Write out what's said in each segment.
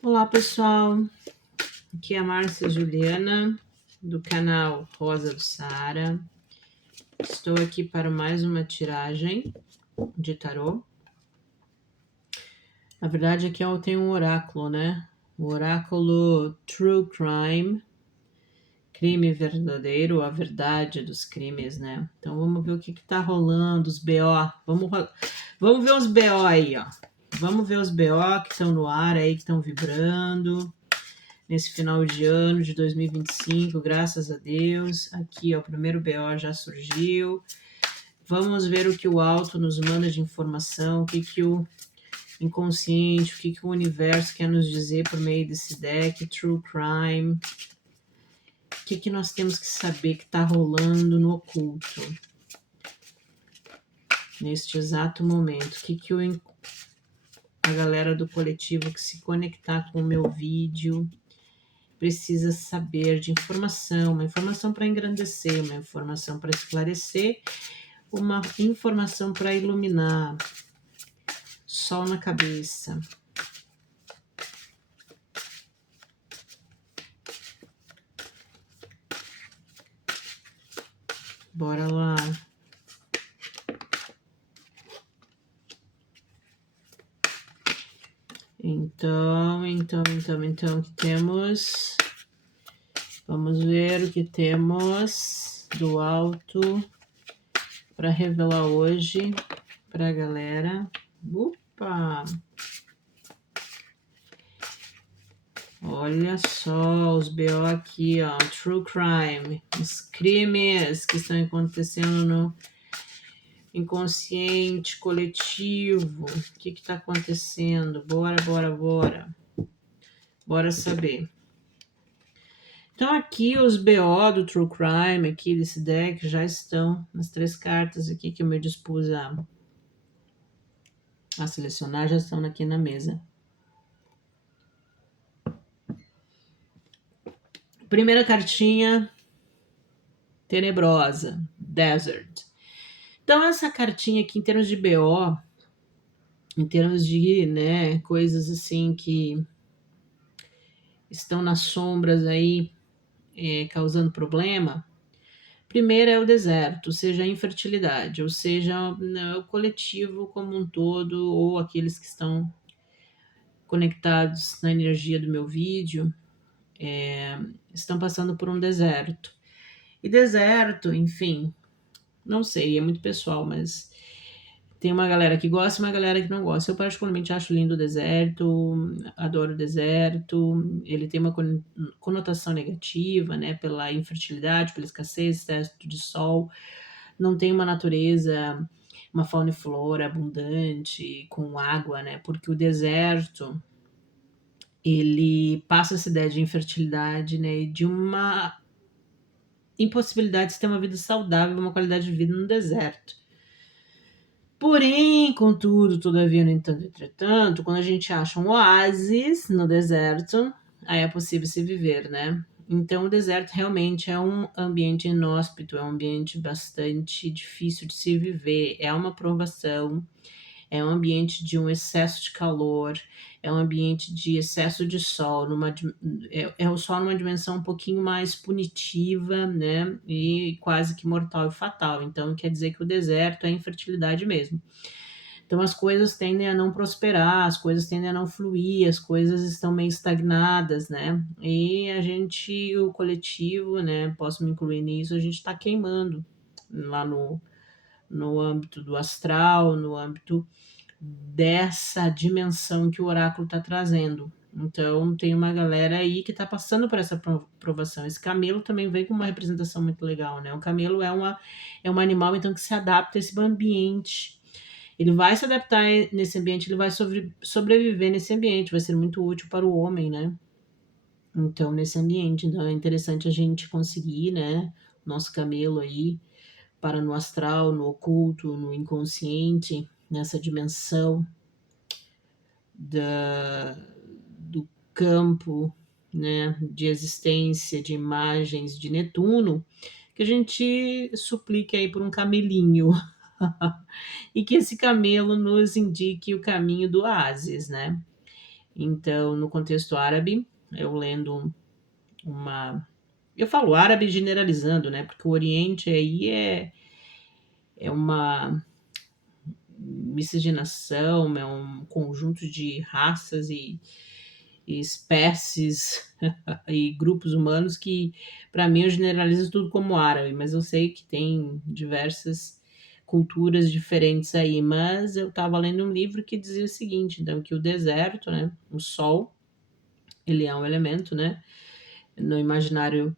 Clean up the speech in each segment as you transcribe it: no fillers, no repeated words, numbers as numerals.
Olá, pessoal. Aqui é a Márcia Juliana, do canal Rosa do Saara. Estou aqui para mais uma tiragem de tarô. Na verdade, aqui eu tenho um oráculo, né? O oráculo True Crime, crime verdadeiro, a verdade dos crimes, né? Então vamos ver o que tá rolando, os BO. Vamos ver os BO aí, ó. Vamos ver os BO que estão no ar aí, que estão vibrando nesse final de ano de 2025, graças a Deus. Aqui, ó, o primeiro BO já surgiu. Vamos ver o que o alto nos manda de informação, o que o inconsciente, o que o universo quer nos dizer por meio desse deck, True Crime. O que nós temos que saber que está rolando no oculto neste exato momento. O que a galera do coletivo que se conectar com o meu vídeo precisa saber de informação, uma informação para engrandecer, uma informação para esclarecer, uma informação para iluminar. Sol na cabeça. Bora lá. Então, o que temos? Vamos ver o que temos do alto para revelar hoje para a galera. Opa! Olha só os BO aqui, ó. True Crime. Os crimes que estão acontecendo no inconsciente coletivo. O que está acontecendo? Bora. Bora saber. Então aqui os BO do True Crime, aqui desse deck, já estão nas 3 cartas aqui que eu me dispus a selecionar, já estão aqui na mesa. Primeira cartinha, tenebrosa, Desert. Então essa cartinha aqui, em termos de BO, em termos de, né, coisas assim que estão nas sombras aí, causando problema. Primeiro é o deserto, seja a infertilidade, ou seja, né, o coletivo como um todo, ou aqueles que estão conectados na energia do meu vídeo, estão passando por um deserto. E deserto, enfim, não sei, é muito pessoal, mas tem uma galera que gosta e uma galera que não gosta. Eu particularmente acho lindo o deserto, adoro o deserto. Ele tem uma conotação negativa, né? Pela infertilidade, pela escassez, excesso de sol. Não tem uma natureza, uma fauna e flora abundante, com água, né? Porque o deserto, ele passa essa ideia de infertilidade, né? E de uma impossibilidade de ter uma vida saudável, uma qualidade de vida no deserto. Porém, contudo, todavia, no entanto, entretanto, quando a gente acha um oásis no deserto, aí é possível se viver, né? Então, o deserto realmente é um ambiente inóspito, é um ambiente bastante difícil de se viver, é uma provação, é um ambiente de um excesso de calor, é um ambiente de excesso de sol, é o sol numa dimensão um pouquinho mais punitiva, né? E quase que mortal e fatal. Então, quer dizer que o deserto é infertilidade mesmo. Então, as coisas tendem a não prosperar, as coisas tendem a não fluir, as coisas estão meio estagnadas, né? E a gente, o coletivo, né? Posso me incluir nisso, a gente está queimando lá no âmbito do astral, no âmbito dessa dimensão que o oráculo está trazendo. Então, tem uma galera aí que está passando por essa provação. Esse camelo também vem com uma representação muito legal, né? O camelo é um animal, então, que se adapta a esse ambiente. Ele vai se adaptar nesse ambiente, ele vai sobreviver nesse ambiente, vai ser muito útil para o homem, né? Então, nesse ambiente. Então, é interessante a gente conseguir, né? Nosso camelo aí, para no astral, no oculto, no inconsciente, nessa dimensão do campo, né, de existência, de imagens de Netuno, que a gente suplique aí por um camelinho e que esse camelo nos indique o caminho do oásis, né? Então, no contexto árabe, eu lendo uma. Eu falo árabe generalizando, né? Porque o Oriente aí é uma miscigenação, é um conjunto de raças e espécies e grupos humanos que, para mim, eu generalizo tudo como árabe, mas eu sei que tem diversas culturas diferentes aí. Mas eu estava lendo um livro que dizia o seguinte, então, que o deserto, né, o sol, ele é um elemento, né, no imaginário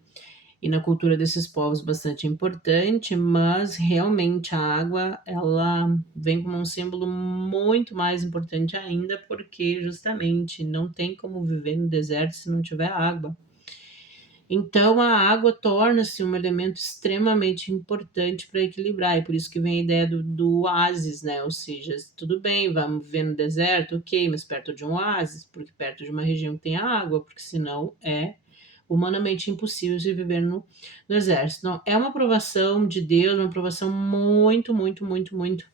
e na cultura desses povos bastante importante, mas realmente a água ela vem como um símbolo muito mais importante ainda, porque justamente não tem como viver no deserto se não tiver água. Então a água torna-se um elemento extremamente importante para equilibrar, e por isso que vem a ideia do oásis, né? Ou seja, tudo bem, vamos viver no deserto, ok, mas perto de um oásis, porque perto de uma região que tem água, porque senão é humanamente impossível de viver no exército. Não, é uma provação de Deus, uma provação muito, muito, muito, muito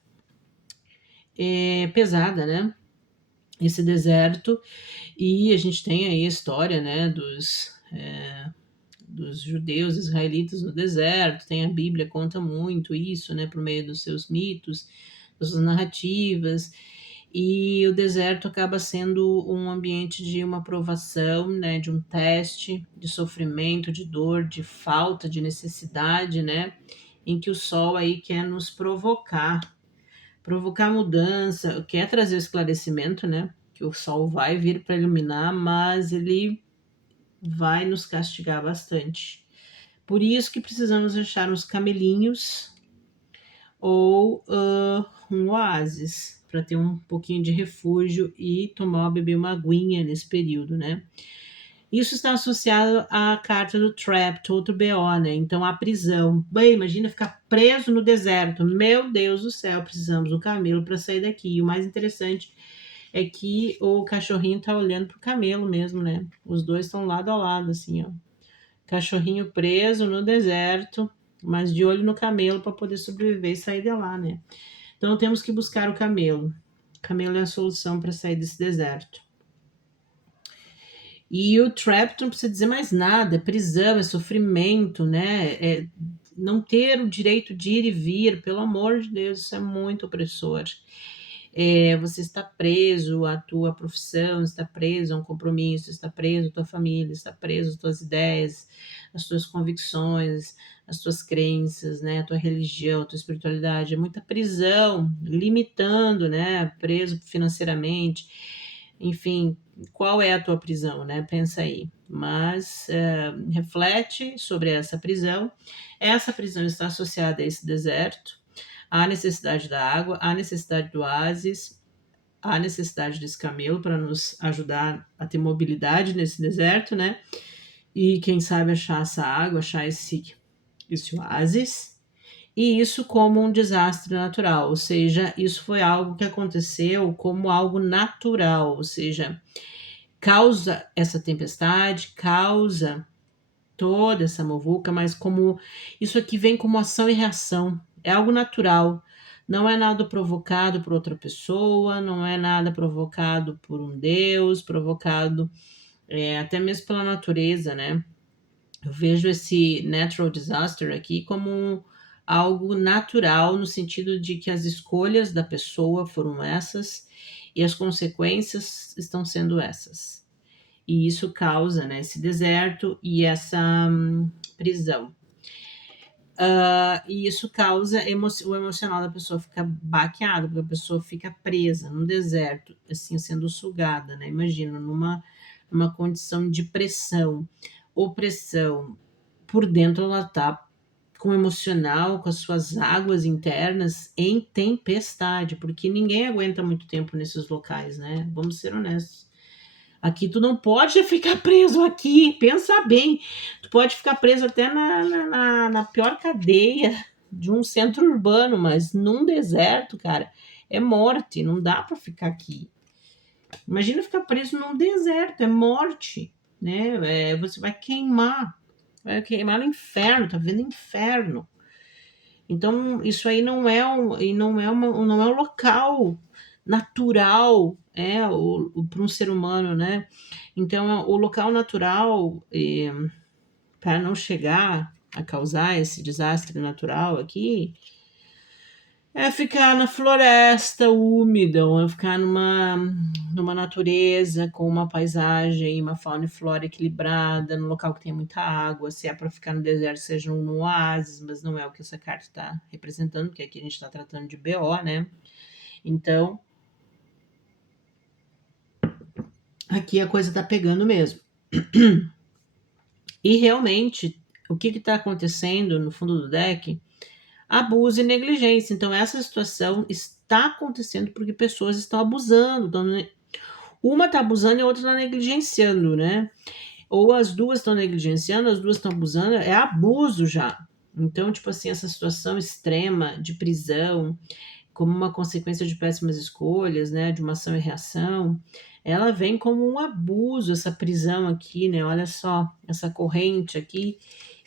pesada, né? Esse deserto, e a gente tem aí a história, né, dos judeus israelitas no deserto, tem a Bíblia conta muito isso, né, por meio dos seus mitos, das suas narrativas, e o deserto acaba sendo um ambiente de uma provação, né, de um teste, de sofrimento, de dor, de falta, de necessidade, né, em que o sol aí quer nos provocar mudança, quer trazer o esclarecimento, né, que o sol vai vir para iluminar, mas ele vai nos castigar bastante. Por isso que precisamos achar uns camelinhos ou um oásis para ter um pouquinho de refúgio e beber uma aguinha nesse período, né? Isso está associado à carta do Trapped, outro BO, né? Então, a prisão. Bem, imagina ficar preso no deserto. Meu Deus do céu, precisamos do camelo para sair daqui. E o mais interessante é que o cachorrinho tá olhando pro camelo mesmo, né? Os dois estão lado a lado, assim, ó. Cachorrinho preso no deserto, mas de olho no camelo para poder sobreviver e sair de lá, né? Então temos que buscar o camelo. O camelo é a solução para sair desse deserto. E o trap não precisa dizer mais nada, é prisão, é sofrimento, né? É não ter o direito de ir e vir, pelo amor de Deus, isso é muito opressor. Você está preso à tua profissão, está preso a um compromisso, está preso à tua família, está preso às tuas ideias, às tuas convicções, às tuas crenças, né, a tua religião, a tua espiritualidade. É muita prisão, limitando, né, preso financeiramente. Enfim, qual é a tua prisão, né? Pensa aí. Mas reflete sobre essa prisão. Essa prisão está associada a esse deserto, à necessidade da água, à necessidade do oásis, à necessidade desse camelo para nos ajudar a ter mobilidade nesse deserto, né? E quem sabe achar essa água, achar esse oásis. E isso como um desastre natural, ou seja, isso foi algo que aconteceu como algo natural, ou seja, causa essa tempestade, causa toda essa muvuca, mas como isso aqui vem como ação e reação, é algo natural, não é nada provocado por outra pessoa, não é nada provocado por um Deus, provocado até mesmo pela natureza, né? Eu vejo esse natural disaster aqui como algo natural, no sentido de que as escolhas da pessoa foram essas e as consequências estão sendo essas. E isso causa, né, esse deserto e essa prisão. E isso causa o emocional da pessoa ficar baqueado, porque a pessoa fica presa no deserto, assim, sendo sugada, né? Imagina, numa condição de pressão, opressão. Por dentro ela tá com o emocional, com as suas águas internas em tempestade, porque ninguém aguenta muito tempo nesses locais, né? Vamos ser honestos. Aqui tu não pode ficar preso aqui, pensa bem. Tu pode ficar preso até na pior cadeia de um centro urbano, mas num deserto, cara, é morte, não dá para ficar aqui. Imagina ficar preso num deserto, é morte, né? Você vai queimar no inferno, tá vendo inferno. Então, isso aí não é um local natural para um ser humano, né? Então, o local natural, para não chegar a causar esse desastre natural aqui, é ficar na floresta úmida, ou é ficar numa natureza com uma paisagem, uma fauna e flora equilibrada, no local que tem muita água. Se é para ficar no deserto, seja um oásis, mas não é o que essa carta está representando, porque aqui a gente está tratando de BO, né? Então, aqui a coisa está pegando mesmo. E realmente, o que está acontecendo no fundo do deck? Abuso e negligência. Então, essa situação está acontecendo porque pessoas estão abusando. Então, uma está abusando e a outra está negligenciando, né? Ou as duas estão negligenciando, as duas estão abusando, é abuso já. Então, tipo assim, essa situação extrema de prisão, como uma consequência de péssimas escolhas, né? De uma ação e reação, ela vem como um abuso, essa prisão aqui, né? Olha só, essa corrente aqui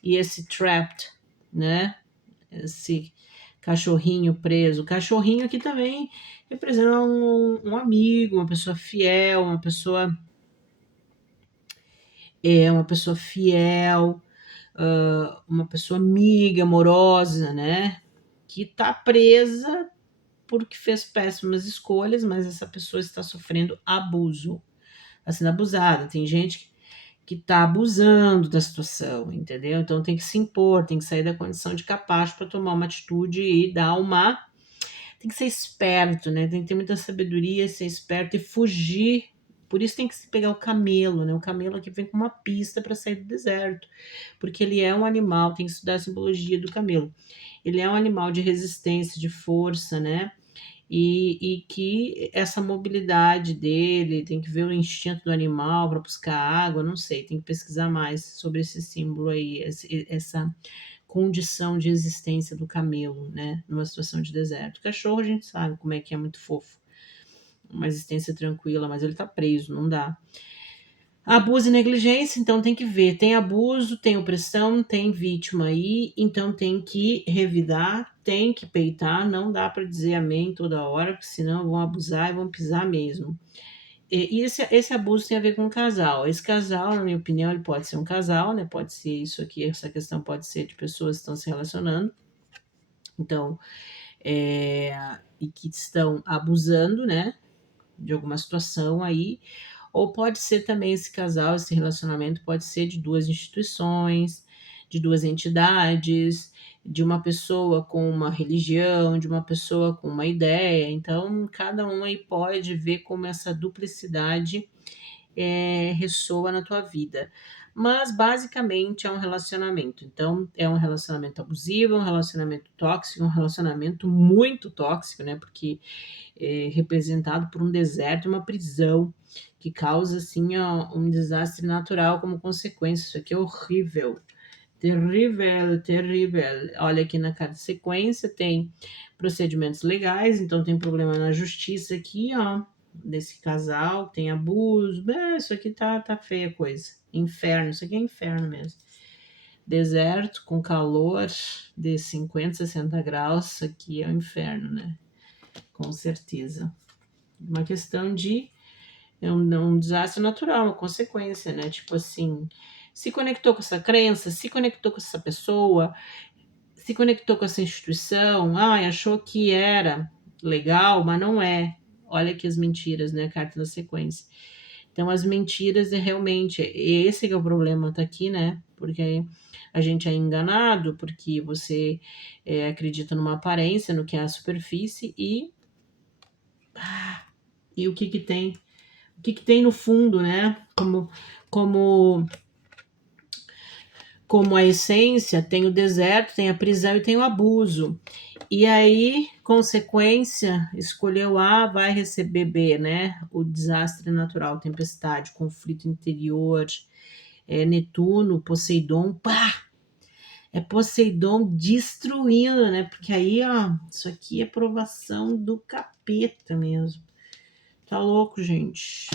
e esse trapped, né? Esse cachorrinho preso. O cachorrinho aqui também representa um amigo, uma pessoa fiel, uma pessoa fiel, uma pessoa amiga, amorosa, né? Que tá presa porque fez péssimas escolhas, mas essa pessoa está sofrendo abuso, está sendo abusada. Tem gente que está abusando da situação, entendeu? Então tem que se impor, tem que sair da condição de capacho para tomar uma atitude e dar uma. Tem que ser esperto, né? Tem que ter muita sabedoria, ser esperto e fugir. Por isso tem que se pegar o camelo, né? O camelo aqui vem com uma pista para sair do deserto, porque ele é um animal, tem que estudar a simbologia do camelo. Ele é um animal de resistência, de força, né? E que essa mobilidade dele, tem que ver o instinto do animal para buscar água, não sei, tem que pesquisar mais sobre esse símbolo aí, essa condição de existência do camelo, né, numa situação de deserto. O cachorro a gente sabe como é que é muito fofo, uma existência tranquila, mas ele tá preso, não dá. Abuso e negligência, então tem que ver. Tem abuso, tem opressão, tem vítima aí, então tem que revidar, tem que peitar, não dá para dizer amém toda hora, porque senão vão abusar e vão pisar mesmo. E esse abuso tem a ver com o casal. Esse casal, na minha opinião, ele pode ser um casal, né? Pode ser isso aqui, essa questão pode ser de pessoas que estão se relacionando. Então, e que estão abusando, né? De alguma situação aí. Ou pode ser também esse casal, esse relacionamento pode ser de duas instituições, de duas entidades, de uma pessoa com uma religião, de uma pessoa com uma ideia. Então, cada um aí pode ver como essa duplicidade ressoa na tua vida. Mas basicamente é um relacionamento. Então, é um relacionamento abusivo, um relacionamento tóxico, um relacionamento muito tóxico, né? Porque é representado por um deserto, uma prisão, que causa assim ó, um desastre natural como consequência. Isso aqui é horrível. Terrível, terrível. Olha aqui na carta de sequência, tem procedimentos legais, então tem problema na justiça aqui, ó, desse casal, tem abuso. Isso aqui tá feia a coisa. Inferno, isso aqui é inferno mesmo. Deserto com calor de 50, 60 graus, isso aqui é o inferno, né? Com certeza. Uma questão de um desastre natural, uma consequência, né? Tipo assim, se conectou com essa crença, se conectou com essa pessoa, se conectou com essa instituição, achou que era legal, mas não é. Olha aqui as mentiras, né? A carta da sequência. Então, as mentiras é realmente, esse que é o problema, tá aqui, né? Porque a gente é enganado, porque você acredita numa aparência, no que é a superfície, e o que que tem? O que que tem no fundo, né? Como como a essência, tem o deserto, tem a prisão e tem o abuso. E aí, consequência, escolheu A, vai receber B, né? O desastre natural, tempestade, conflito interior, Netuno, Poseidon, pá! É Poseidon destruindo, né? Porque aí, ó, isso aqui é provação do capeta mesmo. Tá louco, gente.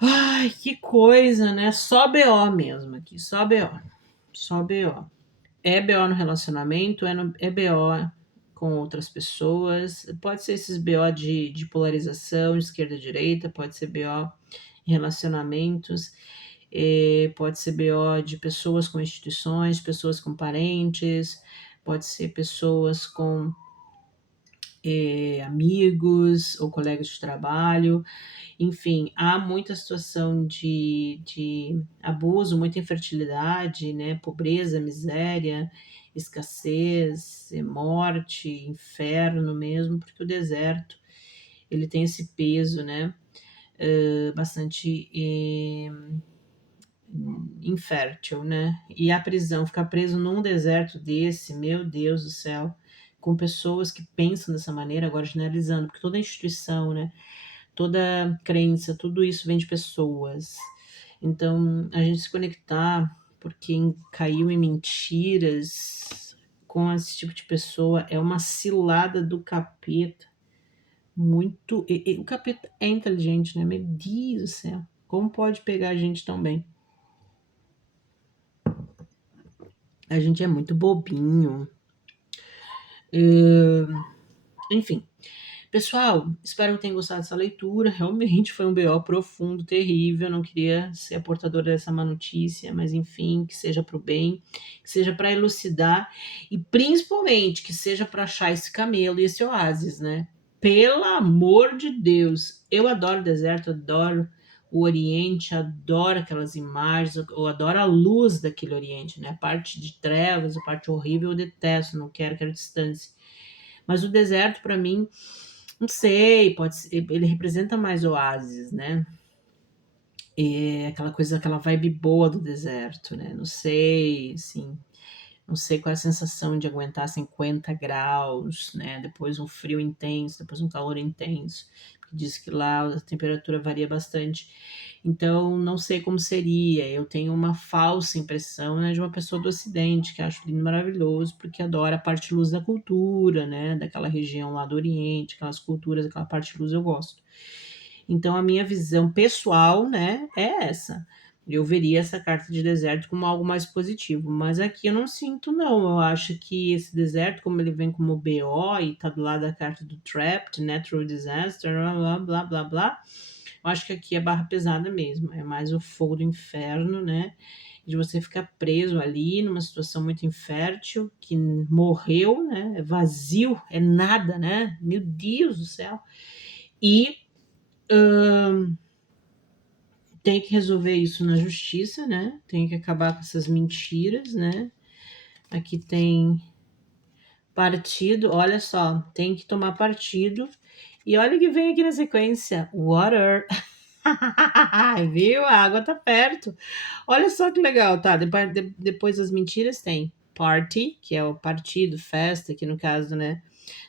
Ai, que coisa, né? Só BO mesmo aqui, só BO. Só BO. É BO no relacionamento, é BO com outras pessoas. Pode ser esses BO de polarização, esquerda e direita, pode ser BO em relacionamentos, pode ser BO de pessoas com instituições, pessoas com parentes, pode ser pessoas com amigos ou colegas de trabalho. Enfim, há muita situação de abuso, muita infertilidade, né? Pobreza, miséria, escassez, morte, inferno mesmo, porque o deserto ele tem esse peso, né? Bastante infértil, né? E a prisão, ficar preso num deserto desse, meu Deus do céu, com pessoas que pensam dessa maneira, agora generalizando, porque toda instituição, né? Toda crença, tudo isso vem de pessoas. Então, a gente se conectar por quem caiu em mentiras com esse tipo de pessoa é uma cilada do capeta. Muito. O capeta é inteligente, né? Meu Deus do céu. Como pode pegar a gente tão bem? A gente é muito bobinho. Enfim. Pessoal, espero que tenham gostado dessa leitura. Realmente foi um BO profundo, terrível. Não queria ser a portadora dessa má notícia, mas enfim, que seja para o bem, que seja para elucidar e principalmente que seja para achar esse camelo e esse oásis, né? Pelo amor de Deus, eu adoro o deserto, adoro o Oriente, adoro aquelas imagens, eu adoro a luz daquele Oriente, né? A parte de trevas, a parte horrível eu detesto, não quero, quero distância. Mas o deserto, para mim, não sei, pode ser, ele representa mais oásis, né? Aquela coisa, aquela vibe boa do deserto, né? Não sei, assim, não sei qual é a sensação de aguentar 50 graus, né? Depois um frio intenso, depois um calor intenso. Porque diz que lá a temperatura varia bastante. Então, não sei como seria. Eu tenho uma falsa impressão, né, de uma pessoa do Ocidente, que acho lindo e maravilhoso, porque adora a parte luz da cultura, né? Daquela região lá do Oriente, aquelas culturas, aquela parte luz eu gosto. Então, a minha visão pessoal, né, é essa. Eu veria essa carta de deserto como algo mais positivo, mas aqui eu não sinto, não. Eu acho que esse deserto, como ele vem como BO e tá do lado da carta do Trapped, Natural Disaster, blá blá blá blá blá, eu acho que aqui é barra pesada mesmo. É mais o fogo do inferno, né? De você ficar preso ali numa situação muito infértil, que morreu, né? É vazio, é nada, né? Meu Deus do céu. E tem que resolver isso na justiça, né? Tem que acabar com essas mentiras, né? Aqui tem partido, olha só, tem que tomar partido. E olha que vem aqui na sequência, water. Viu? A água tá perto. Olha só que legal, tá? Depois das mentiras tem party, que é o partido, festa, que no caso, né?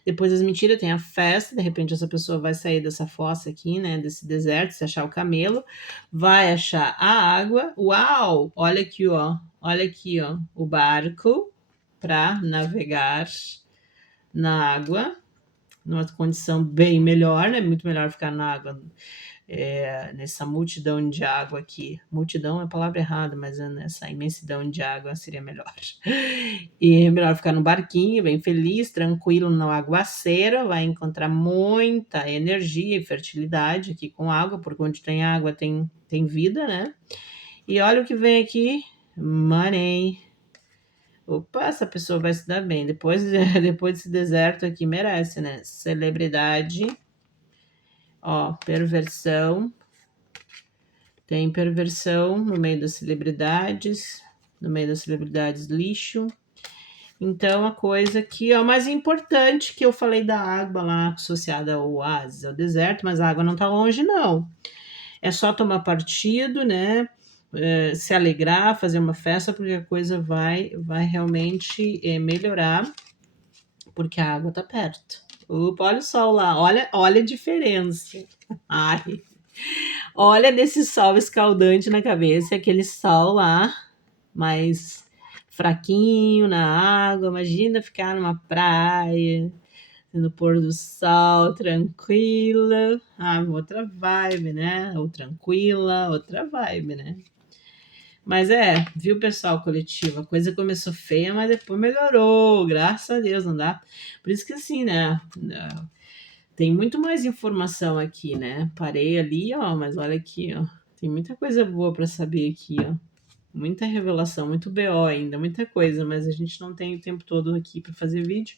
Depois das mentiras tem a festa, de repente essa pessoa vai sair dessa fossa aqui, né, desse deserto, se achar o camelo, vai achar a água. Uau! Olha aqui, ó, o barco para navegar na água, numa condição bem melhor, né? Muito melhor ficar na água, nessa multidão de água aqui. Multidão é a palavra errada, mas nessa imensidão de água seria melhor. E é melhor ficar no barquinho, bem feliz, tranquilo no aguaceiro, vai encontrar muita energia e fertilidade aqui com água, porque onde tem água tem vida, né? E olha o que vem aqui, money. Opa, essa pessoa vai se dar bem. Depois desse deserto aqui, merece, né? Celebridade. Ó, perversão. Tem perversão no meio das celebridades. No meio das celebridades, lixo. Então, a coisa que é o mais importante que eu falei da água lá, associada ao oásis, ao deserto, mas a água não tá longe, não. É só tomar partido, né? Se alegrar, fazer uma festa, porque a coisa vai realmente melhorar, porque a água tá perto. Opa, olha o sol lá, olha a diferença. Ai, olha desse sol escaldante na cabeça, aquele sol lá, mais fraquinho na água. Imagina ficar numa praia, no pôr do sol, tranquila. Ah, outra vibe, né? Ou tranquila, outra vibe, né? Mas viu, pessoal, coletivo, a coisa começou feia, mas depois melhorou, graças a Deus, não dá? Por isso que assim, né? Tem muito mais informação aqui, né? Parei ali, ó, mas olha aqui, ó. Tem muita coisa boa para saber aqui, ó. Muita revelação, muito BO ainda, muita coisa, mas a gente não tem o tempo todo aqui para fazer vídeo.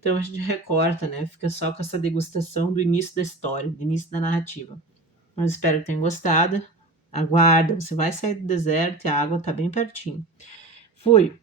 Então a gente recorta, né? Fica só com essa degustação do início da história, do início da narrativa. Mas espero que tenham gostado. Aguarda, você vai sair do deserto e a água tá bem pertinho. Fui!